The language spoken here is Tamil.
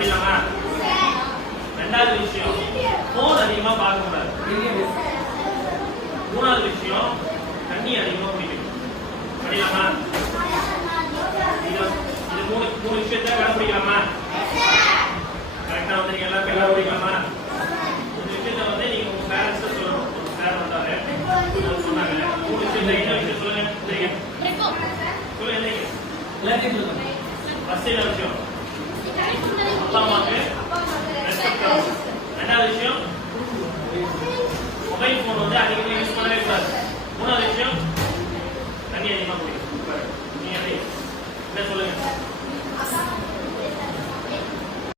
படிக்கலாமா? ரெண்டாவது விஷயம், போன் அதிகமா பார்க்க கூடாது. மூணாவது விஷயம், தண்ணி அதிகமா குடிக்கணும். படிக்கலாமா? இது மூணு விஷயத்தை கடைபிடிக்கலாமா? கரெக்டா வந்து எல்லா பேரும் கடைபிடிக்கலாமா? இந்த விஷயத்த வந்து நீங்க உங்க பேரண்ட்ஸ் சொல்லணும். ஒரு சார் வந்தாரு சொன்னாங்க, மூணு விஷயத்த என்ன விஷயம் சொல்லுங்க. சொல்லுங்க. எல்லாத்தையும் சொல்லுங்க. ஃபர்ஸ்ட் என்ன விஷயம்? அப்பா அம்மாக்கு